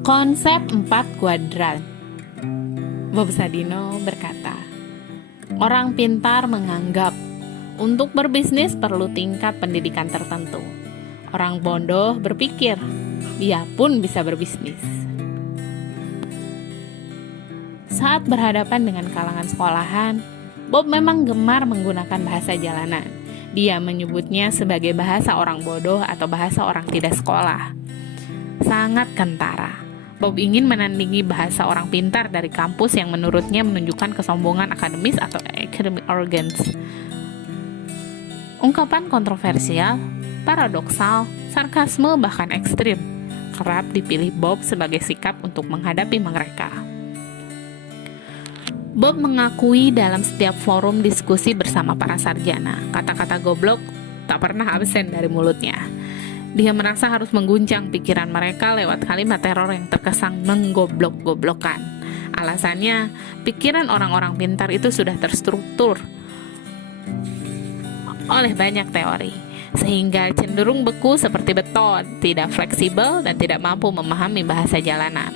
Konsep 4 kuadran. Bob Sadino berkata, orang pintar menganggap untuk berbisnis perlu tingkat pendidikan tertentu. Orang bodoh berpikir, dia pun bisa berbisnis. Saat berhadapan dengan kalangan sekolahan, Bob memang gemar menggunakan bahasa jalanan. Dia menyebutnya sebagai bahasa orang bodoh atau bahasa orang tidak sekolah. Sangat kentara. Bob ingin menandingi bahasa orang pintar dari kampus yang menurutnya menunjukkan kesombongan akademis atau academic arrogance. Ungkapan kontroversial, paradoksal, sarkasme bahkan ekstrim kerap dipilih Bob sebagai sikap untuk menghadapi mereka. Bob mengakui dalam setiap forum diskusi bersama para sarjana, kata-kata goblok tak pernah absen dari mulutnya. Dia merasa harus mengguncang pikiran mereka lewat kalimat teror yang terkesan menggoblok-goblokkan. Alasannya, pikiran orang-orang pintar itu sudah terstruktur oleh banyak teori, sehingga cenderung beku seperti beton, tidak fleksibel, dan tidak mampu memahami bahasa jalanan.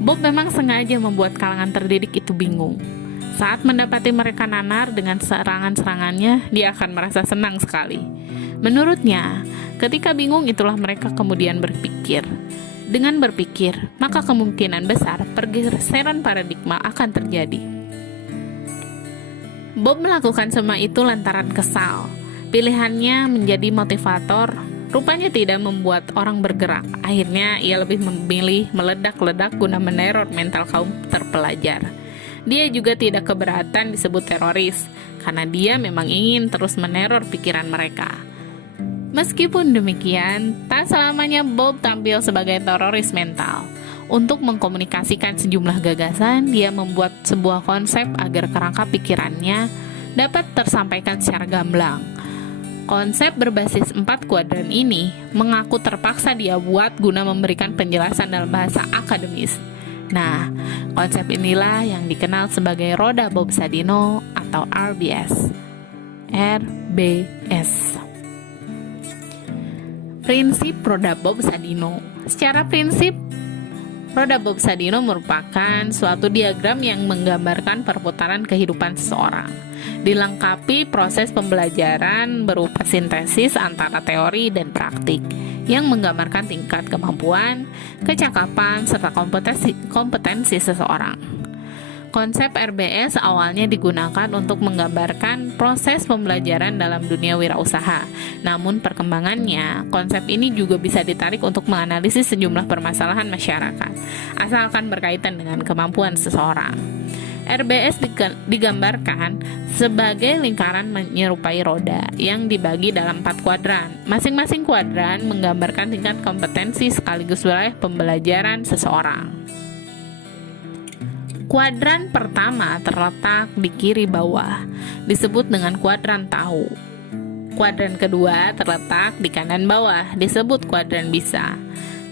Bob memang sengaja membuat kalangan terdidik itu bingung. Saat mendapati mereka nanar dengan serangan-serangannya, dia akan merasa senang sekali. Menurutnya, ketika bingung itulah mereka kemudian berpikir. Dengan berpikir, maka kemungkinan besar pergeseran paradigma akan terjadi. Bob melakukan semua itu lantaran kesal. Pilihannya menjadi motivator rupanya tidak membuat orang bergerak. Akhirnya ia lebih memilih meledak-ledak guna meneror mental kaum terpelajar. Dia juga tidak keberatan disebut teroris, karena dia memang ingin terus meneror pikiran mereka. Meskipun demikian, tak selamanya Bob tampil sebagai teroris mental. Untuk mengkomunikasikan sejumlah gagasan, dia membuat sebuah konsep agar kerangka pikirannya dapat tersampaikan secara gamblang. Konsep berbasis 4 kuadran ini mengaku terpaksa dia buat guna memberikan penjelasan dalam bahasa akademis. Nah, konsep inilah yang dikenal sebagai roda Bob Sadino atau RBS. Prinsip roda Bob Sadino. Secara prinsip, roda Bob Sadino merupakan suatu diagram yang menggambarkan perputaran kehidupan seseorang. Dilengkapi proses pembelajaran berupa sintesis antara teori dan praktik yang menggambarkan tingkat kemampuan, kecakapan, serta kompetensi seseorang. Konsep RBS awalnya digunakan untuk menggambarkan proses pembelajaran dalam dunia wirausaha. Namun perkembangannya, konsep ini juga bisa ditarik untuk menganalisis sejumlah permasalahan masyarakat, asalkan berkaitan dengan kemampuan seseorang. RBS digambarkan sebagai lingkaran menyerupai roda yang dibagi dalam 4 kuadran. Masing-masing kuadran menggambarkan tingkat kompetensi sekaligus wilayah pembelajaran seseorang. Kuadran pertama terletak di kiri bawah, disebut dengan kuadran tahu. Kuadran kedua terletak di kanan bawah, disebut kuadran bisa.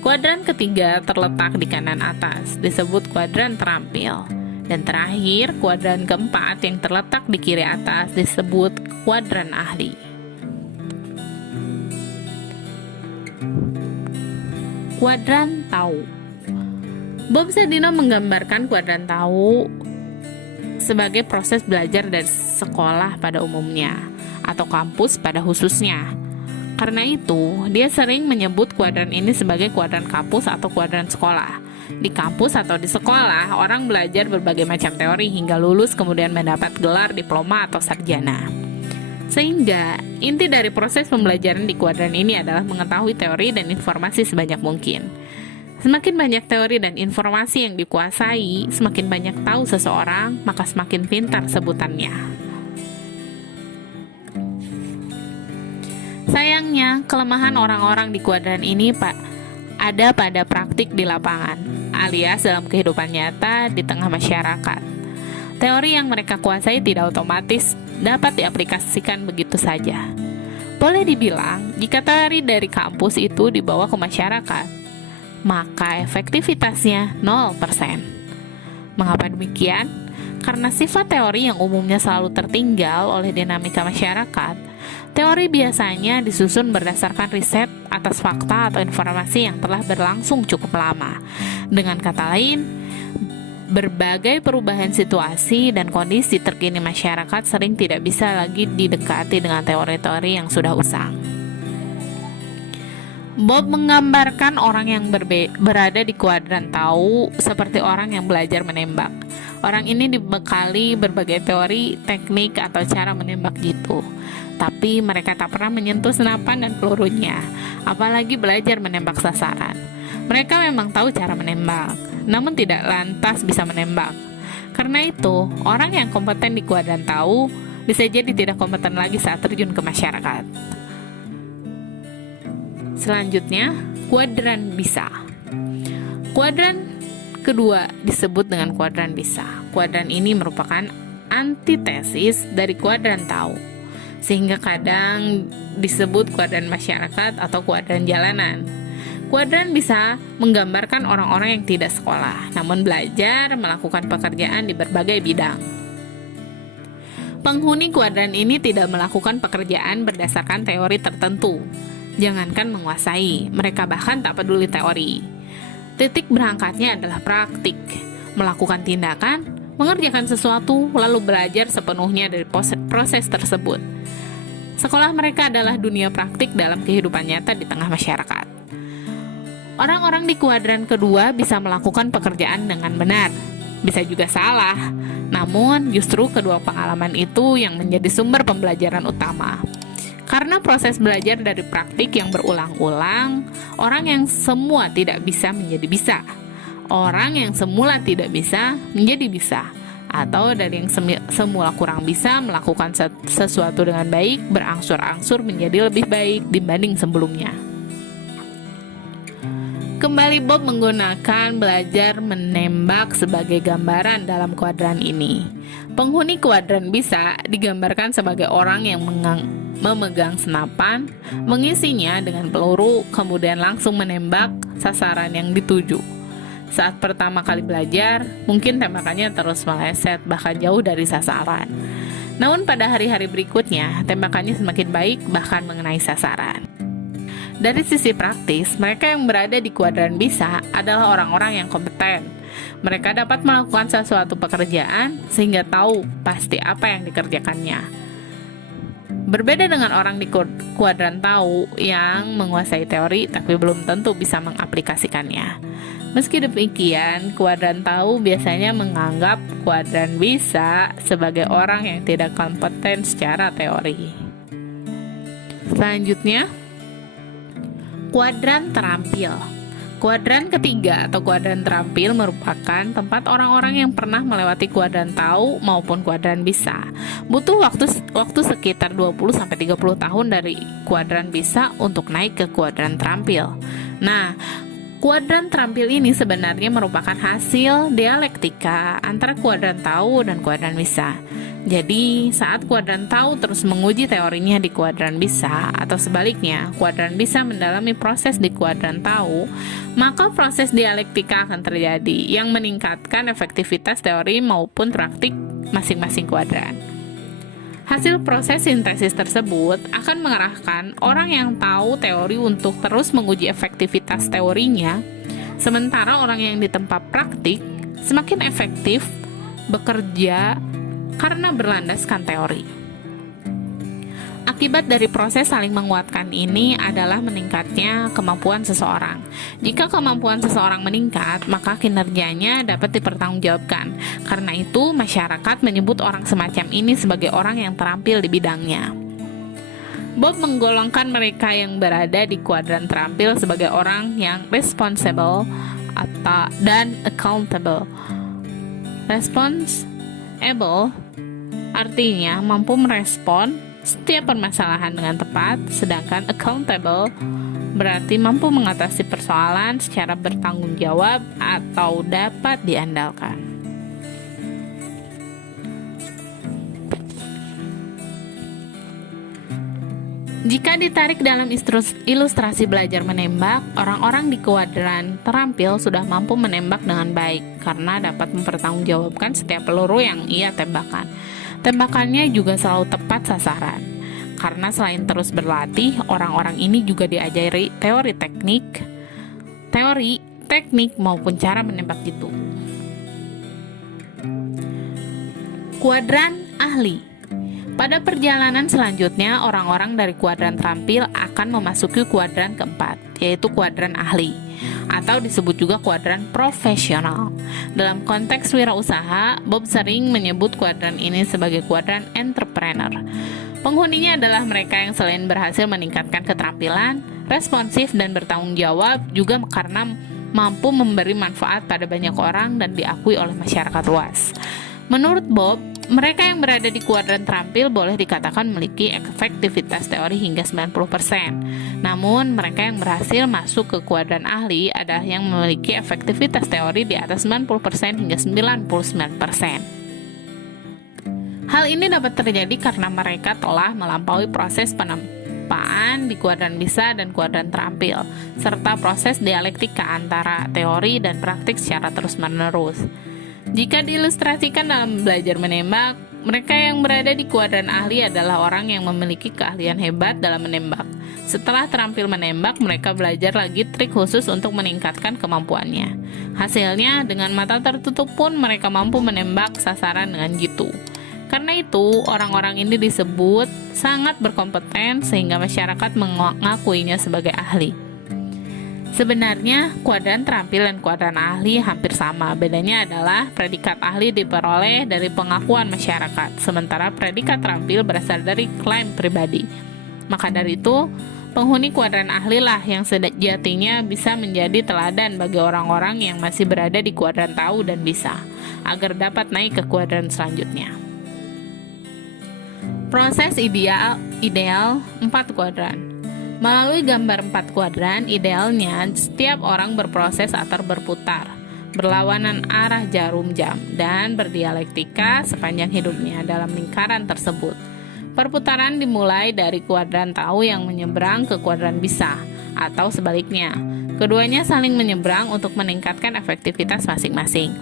Kuadran ketiga terletak di kanan atas, disebut kuadran terampil. Dan terakhir, kuadran keempat yang terletak di kiri atas disebut kuadran ahli. Kuadran tahu. Bob Sadino menggambarkan kuadran tahu sebagai proses belajar dari sekolah pada umumnya atau kampus pada khususnya. Karena itu, dia sering menyebut kuadran ini sebagai kuadran kampus atau kuadran sekolah. Di kampus atau di sekolah, orang belajar berbagai macam teori hingga lulus kemudian mendapat gelar diploma atau sarjana. Sehingga, inti dari proses pembelajaran di kuadran ini adalah mengetahui teori dan informasi sebanyak mungkin. Semakin banyak teori dan informasi yang dikuasai, semakin banyak tahu seseorang, maka semakin pintar sebutannya. Sayangnya, kelemahan orang-orang di kuadran ini ada pada praktik di lapangan, alias dalam kehidupan nyata di tengah masyarakat. Teori yang mereka kuasai tidak otomatis dapat diaplikasikan begitu saja. Boleh dibilang, jika teori dari kampus itu dibawa ke masyarakat, maka efektivitasnya 0%. Mengapa demikian? Karena sifat teori yang umumnya selalu tertinggal oleh dinamika masyarakat, Teori biasanya disusun berdasarkan riset atas fakta atau informasi yang telah berlangsung cukup lama. Dengan kata lain, berbagai perubahan situasi dan kondisi terkini masyarakat sering tidak bisa lagi didekati dengan teori-teori yang sudah usang. Bob menggambarkan orang yang berada di kuadran tahu seperti orang yang belajar menembak. Orang ini dibekali berbagai teori, teknik, atau cara menembak jitu. Tapi mereka tak pernah menyentuh senapan dan pelurunya, apalagi belajar menembak sasaran. Mereka memang tahu cara menembak, namun tidak lantas bisa menembak. Karena itu, orang yang kompeten di kuadran tahu bisa jadi tidak kompeten lagi saat terjun ke masyarakat. Selanjutnya, kuadran bisa. Kuadran kedua disebut dengan kuadran bisa. Kuadran ini merupakan antitesis dari kuadran tahu, sehingga kadang disebut kuadran masyarakat atau kuadran jalanan. Kuadran bisa menggambarkan orang-orang yang tidak sekolah, namun belajar melakukan pekerjaan di berbagai bidang. Penghuni kuadran ini tidak melakukan pekerjaan berdasarkan teori tertentu. Jangankan menguasai, mereka bahkan tak peduli teori. Titik berangkatnya adalah praktik, melakukan tindakan, mengerjakan sesuatu, lalu belajar sepenuhnya dari proses tersebut. Sekolah mereka adalah dunia praktik dalam kehidupan nyata di tengah masyarakat. Orang-orang di kuadran kedua bisa melakukan pekerjaan dengan benar, bisa juga salah. Namun, justru kedua pengalaman itu yang menjadi sumber pembelajaran utama. Karena proses belajar dari praktik yang berulang-ulang, orang yang semua tidak bisa menjadi bisa. Orang yang semula tidak bisa menjadi bisa. Atau dari yang semula kurang bisa melakukan sesuatu dengan baik, berangsur-angsur menjadi lebih baik dibanding sebelumnya. Kembali Bob menggunakan belajar menembak sebagai gambaran dalam kuadran ini. Penghuni kuadran bisa digambarkan sebagai orang yang memegang senapan, mengisinya dengan peluru, kemudian langsung menembak sasaran yang dituju. Saat pertama kali belajar, mungkin tembakannya terus meleset, bahkan jauh dari sasaran. Namun pada hari-hari berikutnya, tembakannya semakin baik, bahkan mengenai sasaran. Dari sisi praktis, mereka yang berada di kuadran bisa adalah orang-orang yang kompeten. Mereka dapat melakukan sesuatu pekerjaan sehingga tahu pasti apa yang dikerjakannya. Berbeda dengan orang di kuadran tahu yang menguasai teori tapi belum tentu bisa mengaplikasikannya. Meski demikian, kuadran tahu biasanya menganggap kuadran bisa sebagai orang yang tidak kompeten secara teori. Selanjutnya, kuadran terampil. Kuadran ketiga atau kuadran terampil merupakan tempat orang-orang yang pernah melewati kuadran tahu maupun kuadran bisa. Butuh waktu sekitar 20-30 tahun dari kuadran bisa untuk naik ke kuadran terampil. Nah, kuadran terampil ini sebenarnya merupakan hasil dialektika antara kuadran tahu dan kuadran bisa. Jadi, saat kuadran tahu terus menguji teorinya di kuadran bisa, atau sebaliknya, kuadran bisa mendalami proses di kuadran tahu, maka proses dialektika akan terjadi yang meningkatkan efektivitas teori maupun praktik masing-masing kuadran. Hasil proses sintesis tersebut akan mengarahkan orang yang tahu teori untuk terus menguji efektivitas teorinya, sementara orang yang di tempat praktik semakin efektif bekerja karena berlandaskan teori. Akibat dari proses saling menguatkan ini adalah meningkatnya kemampuan seseorang. Jika kemampuan seseorang meningkat, maka kinerjanya dapat dipertanggungjawabkan. Karena itu, masyarakat menyebut orang semacam ini sebagai orang yang terampil di bidangnya. Bob menggolongkan mereka yang berada di kuadran terampil sebagai orang yang responsible dan accountable. Responsible artinya mampu merespon setiap permasalahan dengan tepat, sedangkan accountable berarti mampu mengatasi persoalan secara bertanggung jawab atau dapat diandalkan. Jika ditarik dalam ilustrasi belajar menembak, orang-orang di kuadran terampil sudah mampu menembak dengan baik karena dapat mempertanggungjawabkan setiap peluru yang ia tembakkan. Tembakannya juga selalu tepat sasaran. karena selain terus berlatih, orang-orang ini juga diajari teori, teknik maupun cara menembak itu. Kuadran ahli. Pada perjalanan selanjutnya, orang-orang dari kuadran terampil akan memasuki kuadran keempat, yaitu kuadran ahli, atau disebut juga kuadran profesional. Dalam konteks wirausaha, Bob sering menyebut kuadran ini sebagai kuadran entrepreneur. Penghuninya adalah mereka yang selain berhasil meningkatkan keterampilan, responsif dan bertanggung jawab, juga karena mampu memberi manfaat pada banyak orang dan diakui oleh masyarakat luas. Menurut Bob, mereka yang berada di kuadran terampil boleh dikatakan memiliki efektivitas teori hingga 90%. Namun, mereka yang berhasil masuk ke kuadran ahli adalah yang memiliki efektivitas teori di atas 90% hingga 99%. Hal ini dapat terjadi karena mereka telah melampaui proses penempaan di kuadran bisa dan kuadran terampil, serta proses dialektika antara teori dan praktik secara terus-menerus. Jika diilustrasikan dalam belajar menembak, mereka yang berada di kuadran ahli adalah orang yang memiliki keahlian hebat dalam menembak. Setelah terampil menembak, mereka belajar lagi trik khusus untuk meningkatkan kemampuannya. Hasilnya, dengan mata tertutup pun mereka mampu menembak sasaran dengan jitu. Karena itu, orang-orang ini disebut sangat berkompeten sehingga masyarakat mengakuinya sebagai ahli. Sebenarnya, kuadran terampil dan kuadran ahli hampir sama. Bedanya adalah predikat ahli diperoleh dari pengakuan masyarakat, sementara predikat terampil berasal dari klaim pribadi. Maka dari itu, penghuni kuadran ahli lah yang sejatinya bisa menjadi teladan bagi orang-orang yang masih berada di kuadran tahu dan bisa, agar dapat naik ke kuadran selanjutnya. Proses ideal 4 kuadran. Melalui gambar 4 kuadran, idealnya setiap orang berproses atau berputar, berlawanan arah jarum jam, dan berdialektika sepanjang hidupnya dalam lingkaran tersebut. Perputaran dimulai dari kuadran tahu yang menyeberang ke kuadran bisa, atau sebaliknya. Keduanya saling menyeberang untuk meningkatkan efektivitas masing-masing.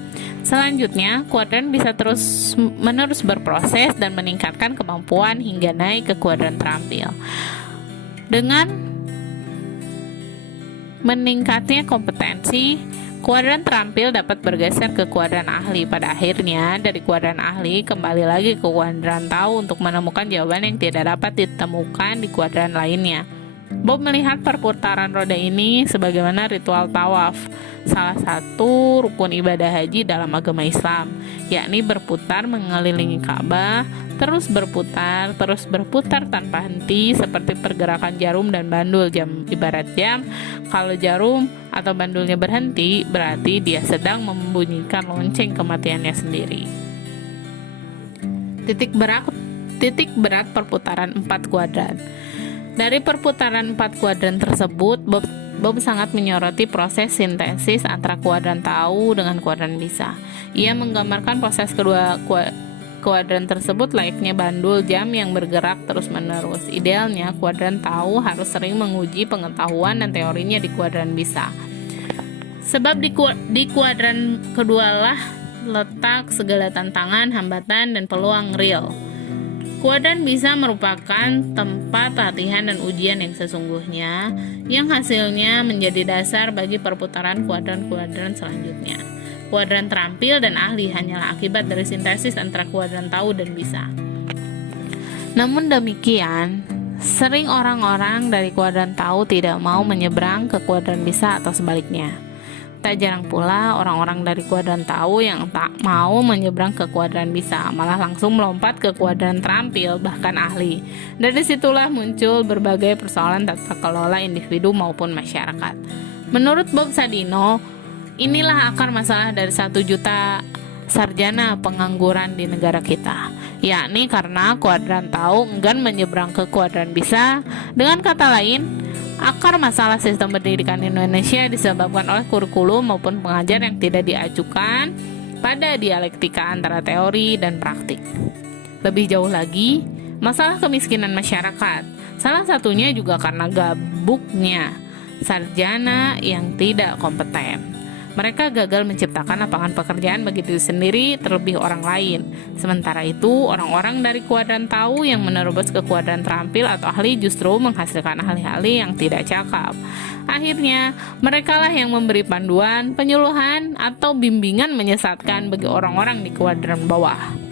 Selanjutnya, kuadran bisa terus-menerus berproses dan meningkatkan kemampuan hingga naik ke kuadran terampil. Dengan meningkatnya kompetensi, kuadran terampil dapat bergeser ke kuadran ahli. Pada akhirnya, dari kuadran ahli kembali lagi ke kuadran tahu untuk menemukan jawaban yang tidak dapat ditemukan di kuadran lainnya. Bob melihat perputaran roda ini sebagaimana ritual tawaf, salah satu rukun ibadah haji dalam agama Islam, yakni berputar mengelilingi Ka'bah, terus berputar tanpa henti seperti pergerakan jarum dan bandul jam. Ibarat jam, kalau jarum atau bandulnya berhenti, berarti dia sedang membunyikan lonceng kematiannya sendiri. Titik berat perputaran 4 kuadran. Dari perputaran 4 kuadran tersebut, Bob sangat menyoroti proses sintesis antara kuadran tahu dengan kuadran bisa. Ia menggambarkan proses kedua kuadran tersebut layaknya bandul jam yang bergerak terus-menerus. Idealnya, kuadran tahu harus sering menguji pengetahuan dan teorinya di kuadran bisa. Sebab di kuadran kedualah letak segala tantangan, hambatan, dan peluang real. Kuadran bisa merupakan tempat latihan dan ujian yang sesungguhnya, yang hasilnya menjadi dasar bagi perputaran kuadran-kuadran selanjutnya. Kuadran terampil dan ahli hanyalah akibat dari sintesis antara kuadran tahu dan bisa. Namun demikian, sering orang-orang dari kuadran tahu tidak mau menyeberang ke kuadran bisa atau sebaliknya. Tak jarang pula orang-orang dari kuadran tahu yang tak mau menyeberang ke kuadran bisa, malah langsung melompat ke kuadran terampil, bahkan ahli. Dari situlah muncul berbagai persoalan tata kelola individu maupun masyarakat. Menurut Bob Sadino, inilah akar masalah dari 1 juta sarjana pengangguran di negara kita, yakni karena kuadran tahu enggan menyeberang ke kuadran bisa. Dengan kata lain, akar masalah sistem pendidikan Indonesia disebabkan oleh kurikulum maupun pengajar yang tidak diajukan pada dialektika antara teori dan praktik. Lebih jauh lagi, masalah kemiskinan masyarakat. Salah satunya juga karena gabuknya sarjana yang tidak kompeten. Mereka gagal menciptakan lapangan pekerjaan bagi diri sendiri terlebih orang lain. Sementara itu, orang-orang dari kuadran tahu yang menerobos ke kuadran terampil atau ahli justru menghasilkan ahli-ahli yang tidak cakap. Akhirnya, merekalah yang memberi panduan, penyuluhan, atau bimbingan menyesatkan bagi orang-orang di kuadran bawah.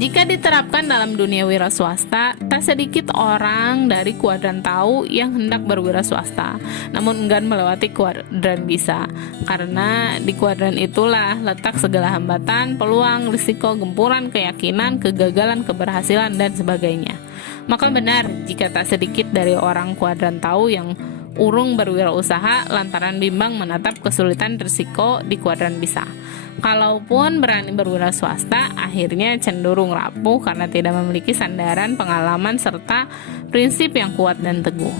Jika diterapkan dalam dunia wira swasta, tak sedikit orang dari kuadran tahu yang hendak berwira swasta, namun enggan melewati kuadran bisa. Karena di kuadran itulah letak segala hambatan, peluang, risiko, gempuran, keyakinan, kegagalan, keberhasilan, dan sebagainya. Maka benar jika tak sedikit dari orang kuadran tahu yang urung berwirausaha lantaran bimbang menatap kesulitan risiko di kuadran bisa. Kalaupun berani berwira swasta, akhirnya cenderung rapuh karena tidak memiliki sandaran, pengalaman, serta prinsip yang kuat dan teguh.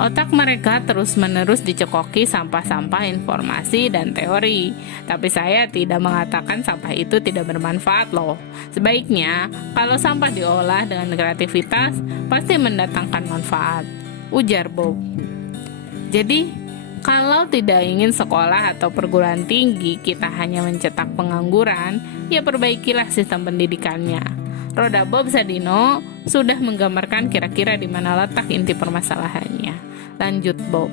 Otak mereka terus-menerus dicekoki sampah-sampah informasi dan teori. Tapi saya tidak mengatakan sampah itu tidak bermanfaat loh. Sebaiknya, kalau sampah diolah dengan kreativitas, pasti mendatangkan manfaat, ujar Bob. Jadi, kalau tidak ingin sekolah atau perguruan tinggi, kita hanya mencetak pengangguran, ya perbaikilah sistem pendidikannya. Roda Bob Sadino sudah menggambarkan kira-kira di mana letak inti permasalahannya. Lanjut Bob.